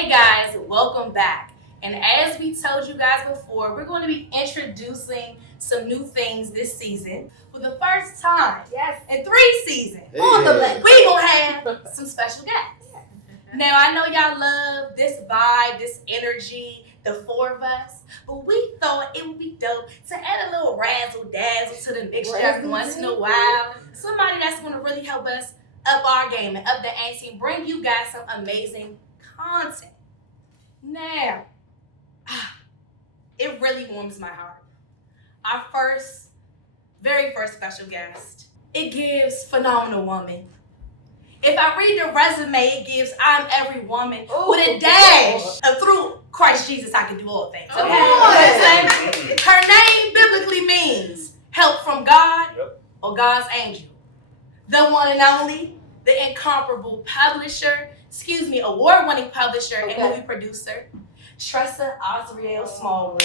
Hey guys, welcome back. And as we told you guys before, we're going to be introducing some new things this season. For the first time in 3 seasons, on the Black, we gonna have some special guests. Now I know y'all love this vibe, this energy, the 4 of us, but we thought it would be dope to add a little razzle dazzle to the mixture every once in a while. Somebody that's gonna really help us up our game and up the ante and bring you guys some amazing content. Now, it really warms my heart. Our very first special guest. It gives phenomenal woman. If I read the resume, it gives I'm every woman with a dash of through Christ Jesus I can do all things. Okay? Her name biblically means help from God or God's angel. The one and only, the incomparable award-winning publisher and movie producer, Tressa Azarel Smallwood.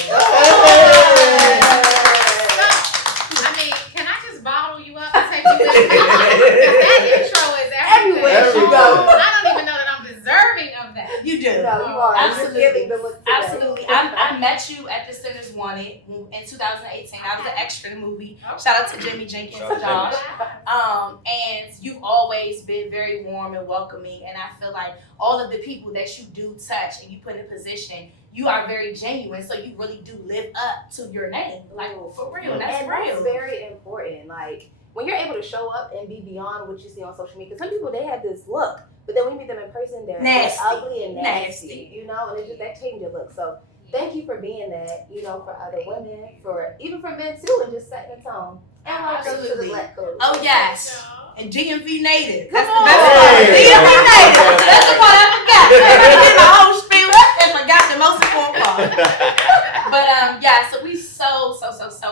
I mean, can I just bottle you up and take you with me? That intro is everywhere. There you go. I don't even know that I'm deserving of that. You do. No, you are. Absolutely. Absolutely. I met you at the Sinners Wanted in 2018. I was an extra in the movie. Shout out to Jimmy Jenkins and Josh. And you've always been very warm and welcoming. And I feel like all of the people that you do touch and you put in a position, you are very genuine. So you really do live up to your name. Like, for real. That's real. That's very important. Like, when you're able to show up and be beyond what you see on social media, because some people, they have this look, but then when you meet them in person, they're ugly and nasty, you know, and it's just that change your look. So thank you for being that, you know, for other women, even for men too, and just setting the tone. And welcome to the Black Code. Oh, yes. And DMV native. That's the best part. DMV native. That's the part I forgot. I did my whole spiel and forgot the most important part. But yeah, so we so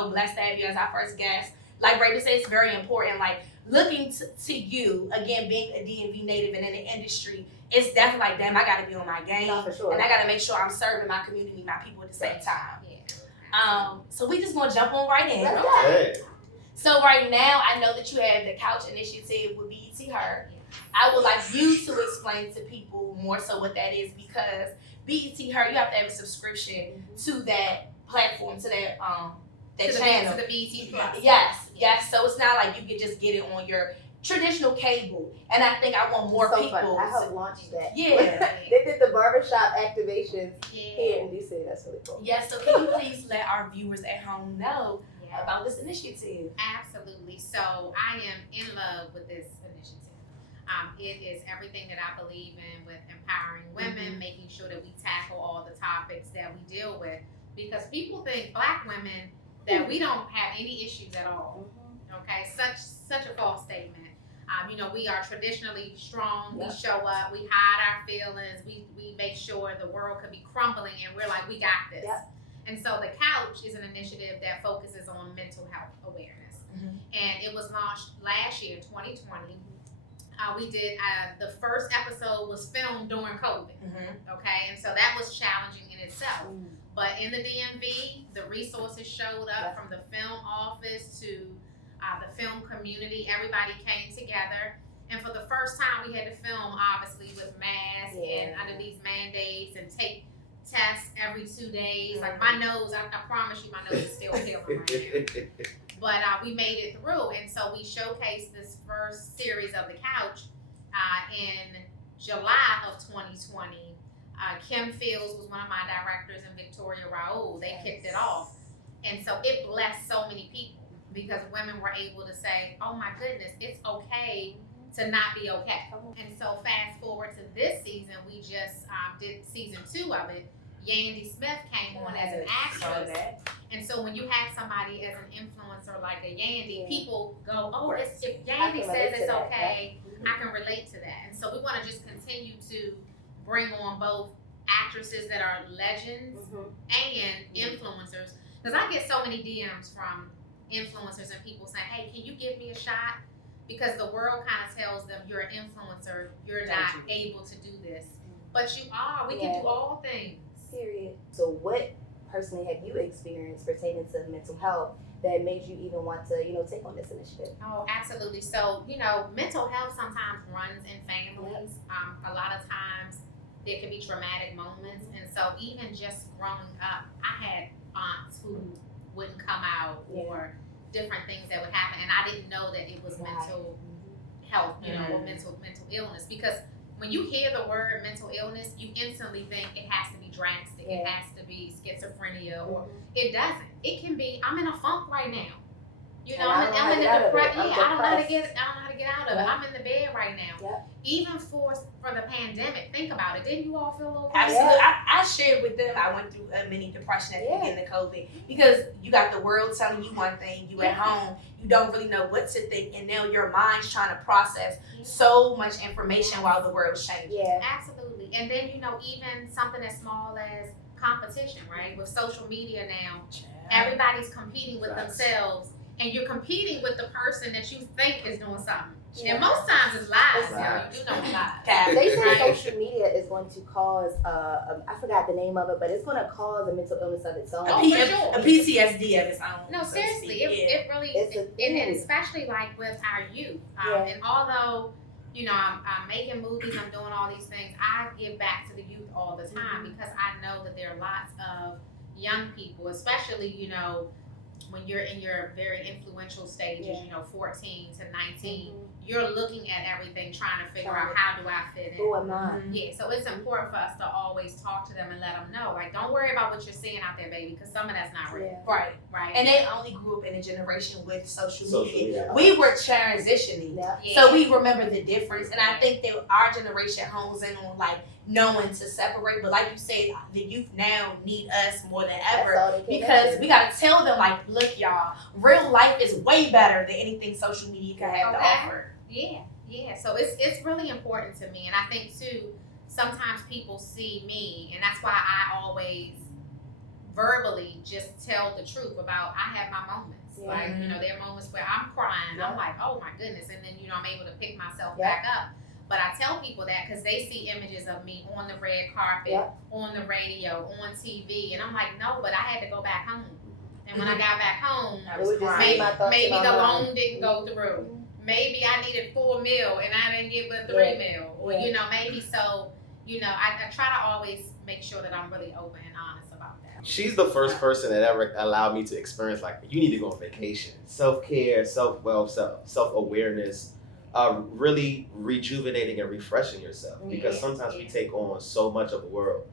blessed to have you as our first guest. Like Raven said, it's very important. Like looking to you, again, being a DMV native and in the industry, it's definitely like, damn, I got to be on my game. No, for sure. And I got to make sure I'm serving my community, my people at the same time. So we just going to jump on right in. Okay. So right now, I know that you have the Couch Initiative with BET Her. I would like you to explain to people more so what that is, because BET Her, you have to have a subscription to that platform, to that channel. To the BET Plus. Yes. So it's not like you can just get it on your traditional cable. And I think I want more people. Fun. I helped launch that. Yeah. They did the barbershop activations here in DC. That's really cool. Yes. So can you please let our viewers at home know about this initiative? Absolutely. So I am in love with this initiative. It is everything that I believe in with empowering women, making sure that we tackle all the topics that we deal with, because people think Black women that we don't have any issues at all. Okay, such a false statement. You know, we are traditionally strong. We show up. We hide our feelings. We make sure the world could be crumbling, and we're like, we got this. And so the Couch is an initiative that focuses on mental health awareness. And it was launched last year, 2020. We did, the first episode was filmed during COVID. Okay, and so that was challenging in itself. But in the DMV, the resources showed up from the film office to the film community. Everybody came together. And for the first time, we had to film, obviously, with masks and under these mandates and take tests every 2 days. Like my nose, I promise you, my nose is still healing right now. But we made it through. And so we showcased this first series of The Couch in July of 2020. Kim Fields was one of my directors, and Victoria Raoul. They kicked it off. And so it blessed so many people, because women were able to say, oh my goodness, it's okay to not be okay. And so fast forward to this season, we just did season 2 of it. Yandy Smith came on as an actress. And so when you have somebody as an influencer like a Yandy, people go, oh, if Yandy says it's okay, I can relate to that. And so we want to just continue to bring on both actresses that are legends and influencers. Because I get so many DMs from influencers and people saying, hey, can you give me a shot? Because the world kind of tells them you're an influencer, you're not able to do this. But you are. We can do all things. Period. So what personally have you experienced pertaining to mental health that made you even want to, take on this initiative? Oh, absolutely. So, mental health sometimes runs in families. A lot of times there can be traumatic moments. And so even just growing up, I had aunts who wouldn't come out or different things that would happen. And I didn't know that it was mental health, or mental illness. Because when you hear the word mental illness, you instantly think it has to be drastic. It has to be schizophrenia, or it doesn't. It can be, I'm in a funk right now. I'm in a depression. I don't know how to get out of it. I'm in the bed right now. Yep. Even for the pandemic, think about it. Didn't you all feel a little Absolutely. I shared with them I went through a mini depression at the beginning of COVID, because you got the world telling you one thing, you at home, you don't really know what to think, and now your mind's trying to process so much information while the world's changing. Yeah. Absolutely. And then, even something as small as competition, right? With social media now, everybody's competing with themselves, and you're competing with the person that you think is doing something. And most times it's lies, you do know it's lies. They say social media is going to cause, I forgot the name of it, but it's going to cause a mental illness of its own. Oh, for sure. A PTSD of its own. No, seriously, it really, and especially like with our youth. And although, I'm making movies, I'm doing all these things, I give back to the youth all the time, because I know that there are lots of young people, especially, when you're in your very influential stages, 14 to 19, you're looking at everything, trying to figure out, how do I fit in? Who am I? Yeah, so it's important for us to always talk to them and let them know, like, don't worry about what you're seeing out there, baby, because some of that's not real. Right. Right. And they only grew up in a generation with social media. We were transitioning, Yeah. so we remember the difference. And I think that our generation hones in on knowing to separate. But like you said, the youth now need us more than ever, because we gotta tell them, look, y'all, real life is way better than anything social media can have to offer. Yeah. So it's really important to me, and I think too, sometimes people see me, and that's why I always verbally just tell the truth about, I have my moments. There are moments where I'm crying. I'm like, oh my goodness, and then I'm able to pick myself back up. But I tell people that because they see images of me on the red carpet, on the radio, on TV, and I'm like, no, but I had to go back home. And when I got back home, maybe the loan didn't go through. Maybe I needed 4 mil and I didn't get but 3 mil. Or, maybe so, I try to always make sure that I'm really open and honest about that. She's the first person that ever allowed me to experience, you need to go on vacation. Self-care, self-wealth, self-awareness, really rejuvenating and refreshing yourself. Because sometimes we take on so much of the world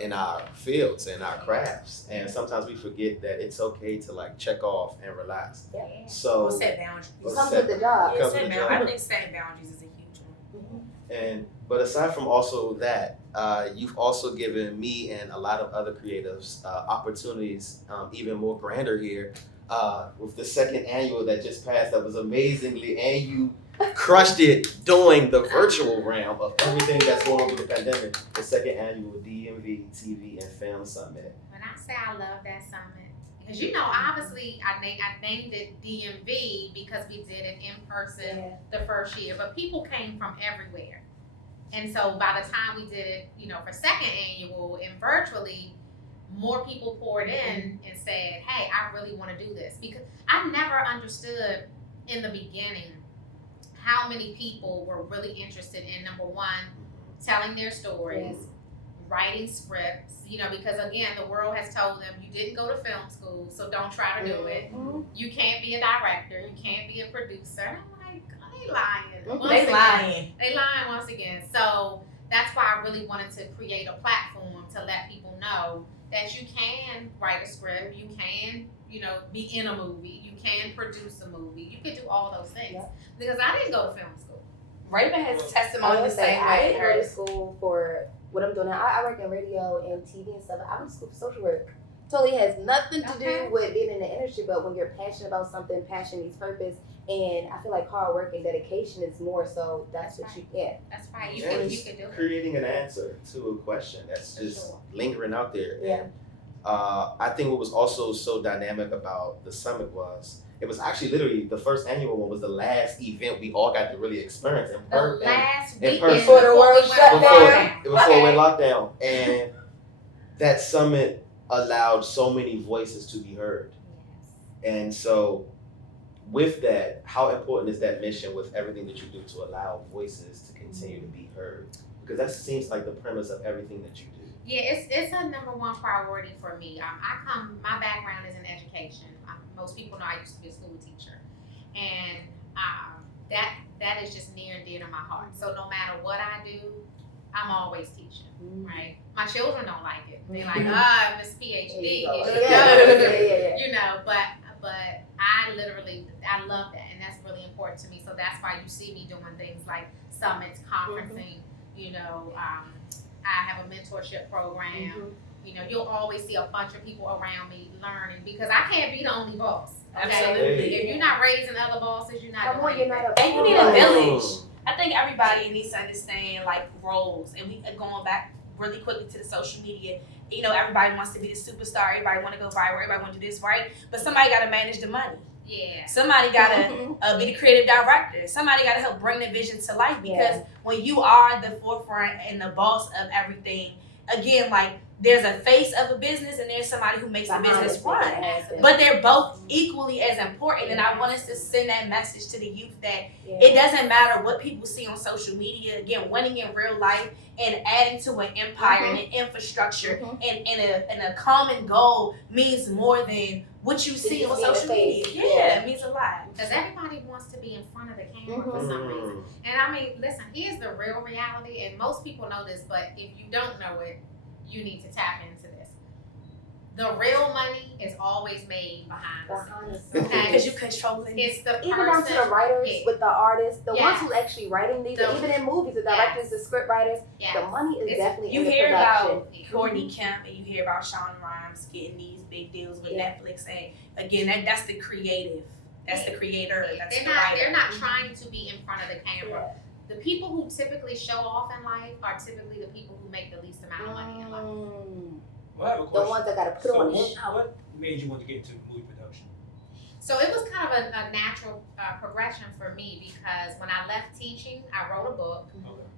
in our fields, in our crafts. And sometimes we forget that it's okay to check off and relax. So set boundaries. Comes with the job. I think setting boundaries is a huge one. But aside from also that, you've also given me and a lot of other creatives opportunities, even more grander here, with the second annual that just passed. That was amazingly, and you crushed it doing the virtual realm of everything that's going on with the pandemic. The second annual DMV TV and Film Summit. When I say I love that summit, because obviously I named it DMV because we did it in person the first year, but people came from everywhere. And so by the time we did it, for second annual and virtually, more people poured in and said, hey, I really want to do this. Because I never understood in the beginning how many people were really interested in, number one, telling their stories, writing scripts, because again, the world has told them you didn't go to film school, so don't try to do it. You can't be a director, you can't be a producer. And I'm like, they lying. They lying once again. So that's why I really wanted to create a platform to let people know that you can write a script, you can, be in a movie, you can produce a movie, you can do all those things. Because I didn't go to film school. Raven has testimony the same way. I didn't go to school for what I'm doing now. I work in radio and TV and stuff. I went to school for social work. Totally has nothing to do with being in the industry, but when you're passionate about something, passion meets purpose. And I feel like hard work and dedication is more so that's what you get. That's right. You can do it. Creating an answer to a question that's just lingering out there. Yeah. And I think what was also so dynamic about the summit was it was actually literally the first annual one was the last event we all got to really experience in person. Last in weekend before the world shut down. Before it went lockdown. And that summit allowed so many voices to be heard. And so with that, how important is that mission with everything that you do to allow voices to continue to be heard? Because that seems like the premise of everything that you do. Yeah, it's a number one priority for me. My background is in education. Most people know I used to be a school teacher, and that is just near and dear to my heart. So no matter what I do, I'm always teaching, right? My children don't like it. They're like, Miss PhD, you know. But I love that, and that's really important to me. So that's why you see me doing things like summits, conferencing. You know, I have a mentorship program. You know, you'll always see a bunch of people around me learning because I can't be the only boss. Okay? Absolutely. If you're not raising other bosses, you're not doing anything. And you need a village. I think everybody needs to understand like roles. And we going back really quickly to the social media. You know, everybody wants to be the superstar. Everybody want to go viral. Everybody want to do this, right? But somebody got to manage the money. Yeah. Somebody got to be the creative director. Somebody got to help bring the vision to life because when you are the forefront and the boss of everything, again, like there's a face of a business and there's somebody who makes the business run. But they're both equally as important. And I want us to send that message to the youth that it doesn't matter what people see on social media. Again, winning in real life and adding to an empire and an infrastructure and a common goal means more than what you see on social media. Yeah, it means a lot. Because everybody wants to be in front of the camera for some reason. And I mean, listen, here's the real reality, and most people know this, but if you don't know it, you need to tap into this. The real money is always made behind the scenes. Okay? Because you control it. It's the person. Even down to the writers with the artists, the ones who actually writing these, even in movies, the directors, the script writers, the money is definitely in the production. You hear about Courtney Kemp and you hear about Sean Rhimes getting these big deals with Netflix, and again, that's the creative. That's the creator. That's they're not trying to be in front of the camera. The people who typically show off in life are typically the people who make the least amount of money in life. Well, I have a question. The ones that got to put on what made you want to get into movie production? So it was kind of a natural progression for me because when I left teaching, I wrote a book.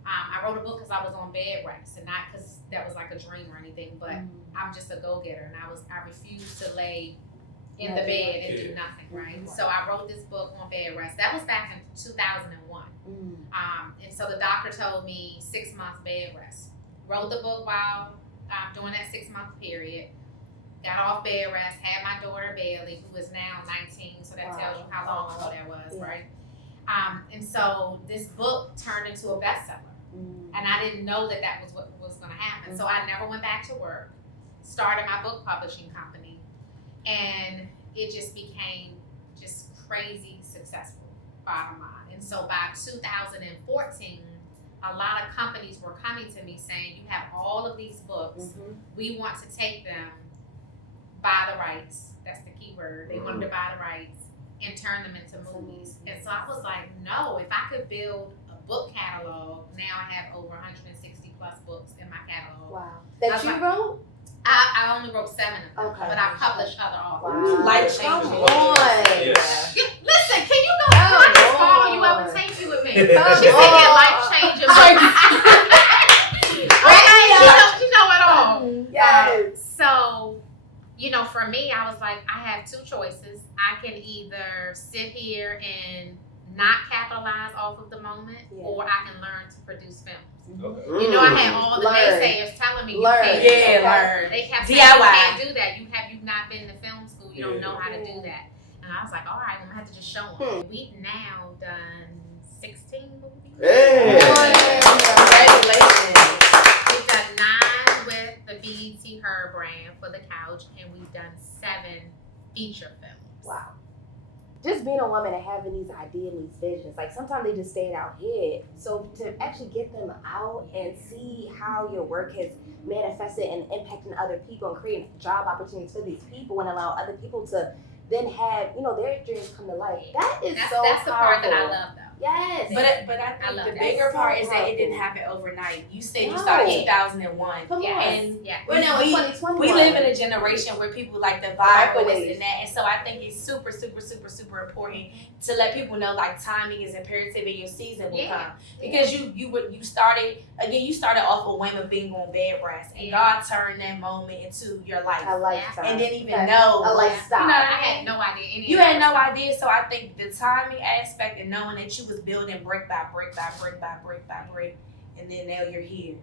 I wrote a book because I was on bed rest and not because that was like a dream or anything, but I'm just a go-getter and I refused to lay in the bed and do nothing, right? So I wrote this book on bed rest. That was back in 2001. And so the doctor told me 6 months bed rest. Wrote the book while during that 6 month period. Got off bed rest, had my daughter Bailey, who is now 19, so that tells you how long ago that was, right? And so this book turned into a bestseller. And I didn't know that was what was going to happen. So I never went back to work, started my book publishing company, and it just became just crazy successful, bottom line. And so by 2014, a lot of companies were coming to me saying, you have all of these books. We want to take them, buy the rights. That's the key word. They wanted to buy the rights and turn them into movies. And so I was like, no, if I could build a book catalog, now I have over 160 plus books in my catalog. Wow. That you wrote? I only wrote 7 of them, but I published other authors. Wow. Life changing. Yes. Listen, can you go? I just follow you up and take you with me. She said, yeah, life changing. You know it all. Yes. So, you know, for me, I was like, I have 2 choices. I can either sit here and not capitalize off of the moment, or I can learn to produce films. Okay. You know, I had all the naysayers telling me you Learn. can't. Learn. They kept saying you can't do that. You've not been to film school. You don't know how to do that. And I was like, all right, I'm gonna have to just show them. We've now done 16 movies. Hey. Congratulations. We've done 9 with the BET Her brand for the couch, and we've done 7 feature films. Wow. Just being a woman and having these ideas and these visions, like sometimes they just stay in our head. So to actually get them out and see how your work has manifested and impacting other people and creating job opportunities for these people and allow other people to then have, you know, their dreams come to life. That's the part that I love, though. Yes. But I think the bigger part is that it didn't happen overnight. You said you started in 2001. Come on. And we're now in 2021. We live in a generation where people like the vibe and this and that. And so I think it's super, super, super, super important to let people know like timing is imperative and your season will come. Because you started off a whim of being on bed rest. And God turned that moment into your life. A lifestyle. And didn't even know. A lifestyle. You know, I had no idea. You had no idea. So I think the timing aspect and knowing that you was building brick by brick by brick by brick by brick and then now you're here.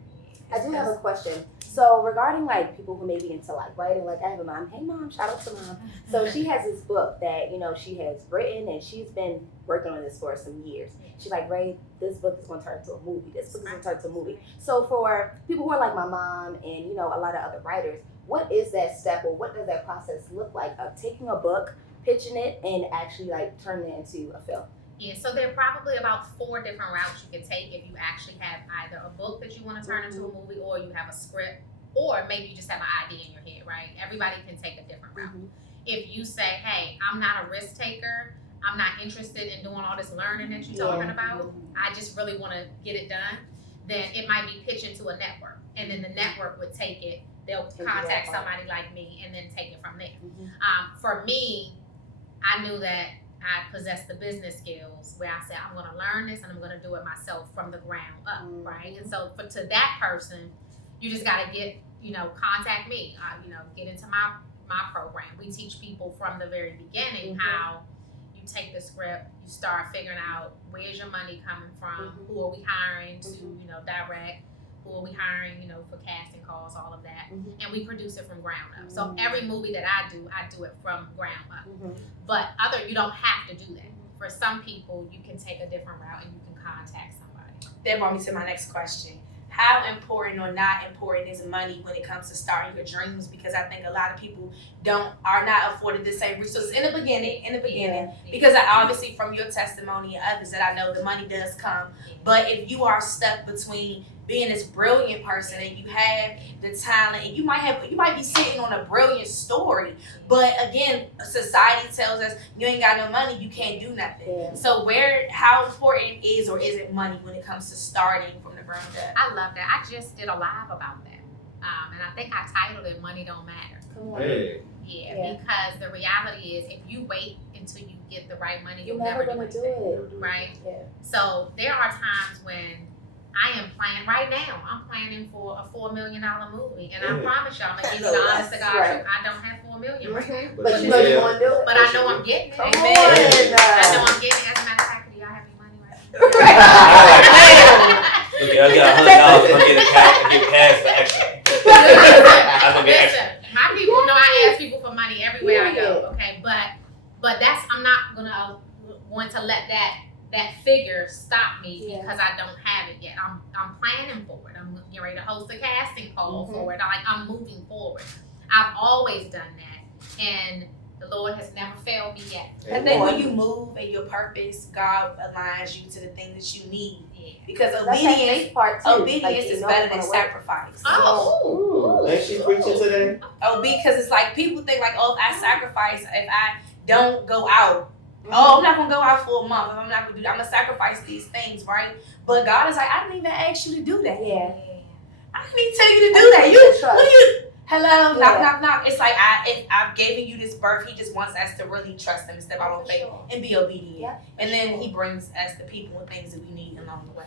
I do have a question. So regarding like people who may be into like writing, like I have a mom. Hey mom, shout out to mom. So she has this book that she has written, and she's been working on this for some years. She's like, Ray, this book is going to turn into a movie. This book is going to turn into a movie. So for people who are like my mom and a lot of other writers, what is that step, or what does that process look like of taking a book, pitching it, and actually like turning it into a film? Yeah, so there are probably about 4 different routes you can take if you actually have either a book that you want to turn into a movie, or you have a script, or maybe you just have an idea in your head, right? Everybody can take a different route. If you say, hey, I'm not a risk taker, I'm not interested in doing all this learning that you're talking about, I just really want to get it done, then it might be pitching to a network. And then the network would take it, they'll contact somebody like me, and then take it from there. For me, I knew that I possessed the business skills where I said, I'm going to learn this and I'm going to do it myself from the ground up, right? And so to that person, you just got to get, contact me, get into my program. We teach people from the very beginning how you take the script, you start figuring out where's your money coming from, who are we hiring to, direct, who are we hiring, for casting calls, all of that. And we produce it from ground up. So every movie that I do it from ground up. But you don't have to do that. For some people, you can take a different route and you can contact somebody. That brought me to my next question. How important or not important is money when it comes to starting your dreams? Because I think a lot of people are not afforded the same resources in the beginning. Because obviously from your testimony and others that I know, the money does come. But if you are stuck between being this brilliant person and you have the talent, and you might be sitting on a brilliant story, but again, society tells us you ain't got no money, you can't do nothing. So how important is or isn't money when it comes to starting from the ground up? I love that. I just did a live about that, and I think I titled it "Money Don't Matter." Hey. Because the reality is, if you wait until you get the right money, you're never gonna do it, right? So there are times when I am planning right now. I'm planning for a $4 million movie, and I promise y'all, I'm gonna give you the honest to God truth. I don't have $4 million right now, but you know you want to do it. but I know I'm getting it. I know I'm getting it. As a matter of fact, do y'all have any money right now? Okay, I got $100. I'm getting cash for extra. Listen, my people know I ask people for money everywhere I go. Okay, but I'm not gonna want to let that figure stop me because I don't have it yet. I'm planning for it. I'm getting ready to host a casting call for it. I'm moving forward. I've always done that, and the Lord has never failed me yet. I think when you move in your purpose, God aligns you to the things that you need. Because obedience is better than sacrifice. Ain't she preaching today? Because it's like people think like, if I sacrifice, if I don't go out, I'm not gonna go out for a month. I'm not gonna do that. I'm gonna sacrifice these things, right? But God is like, I didn't even ask you to do that. I didn't even tell you to do that. Hello, knock, knock. It's like if I've given you this birth, He just wants us to really trust Him and step out on faith and be obedient. And then He brings us the people and things that we need along the way.